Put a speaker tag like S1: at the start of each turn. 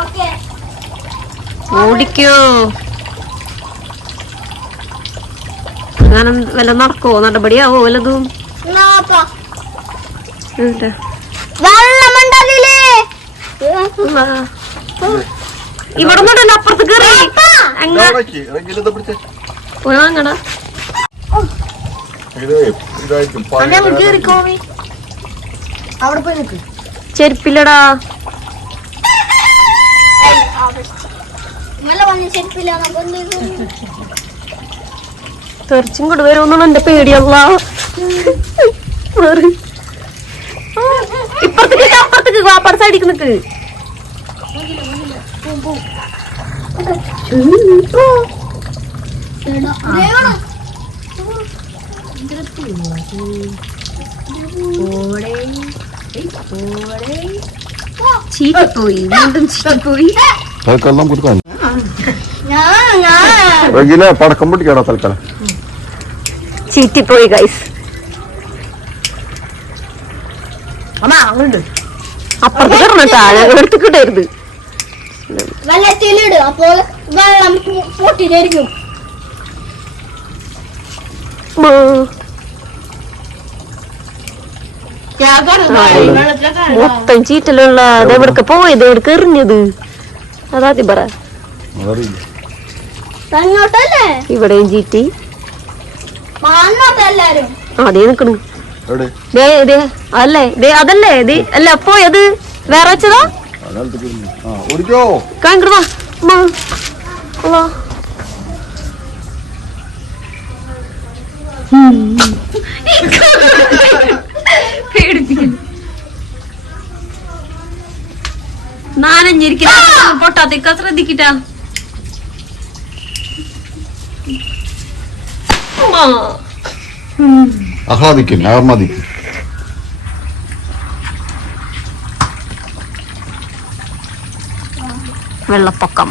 S1: Okay.
S2: ഓടിക്കോ. അങ്ങനെ വല്ല നടക്കോ നടപടിയാവോ വല്ലതും. ഇവിടെ നിന്നല്ല അപ്പുറത്ത് കയറി
S3: അങ്ങ ഇതാക്കി,
S4: അവിടെ പോയി നിൽക്ക്
S2: ചെരുപ്പില്ലടാ. തെറിച്ചും കൂടെ വരുമെന്നാണ് എന്റെ പേടിയുള്ള ഇപ്പുറത്തേക്ക് അപ്പുറത്തേക്ക് വാപ്പാട് സൈഡിക്ക് നിക്ക് ചീറ്റിപ്പോയി വീണ്ടും ചീറ്റിപ്പോയി
S3: തൽക്കാലം കൊടുക്കാൻ റെഗിലെ പടക്കം പൊട്ടിക്കാടാ തൽക്കാലം.
S2: ചീറ്റിപ്പോയി ഗൈസ് അപ്പുറത്ത് കയറണട്ടാ ഞങ്ങൾ എടുത്ത് കിട്ടരുത്
S1: വെള്ളത്തിലിടും അപ്പോൾ വെള്ളം പൊട്ടിയിരിക്കും
S2: മൊത്തം ചീറ്റലുള്ള അതെവിടൊക്കെ പോയത് എവിടേക്ക് എറിഞ്ഞത് അതാദ്യം പറ. ഇവിടെയും ചീറ്റി. അതേ നിക്കണു. അല്ലേ? ദേ അതല്ലേ? ദേ അല്ല പോയത് വേറെ വെച്ചതാ? അതിനകത്ത്
S3: കിടന്നു. ആ ഓടിക്കോ
S2: കാങ്കൃതാ അല്ലോ നാനഞ്ഞിരിക്കുന്ന പൊട്ടാത്തേക്ക ശ്രദ്ധിക്കട്ടാ.
S3: ആഹ്ലാദിക്കും ആഹ്ലാദിക്കും.
S2: വെള്ളപ്പൊക്കം.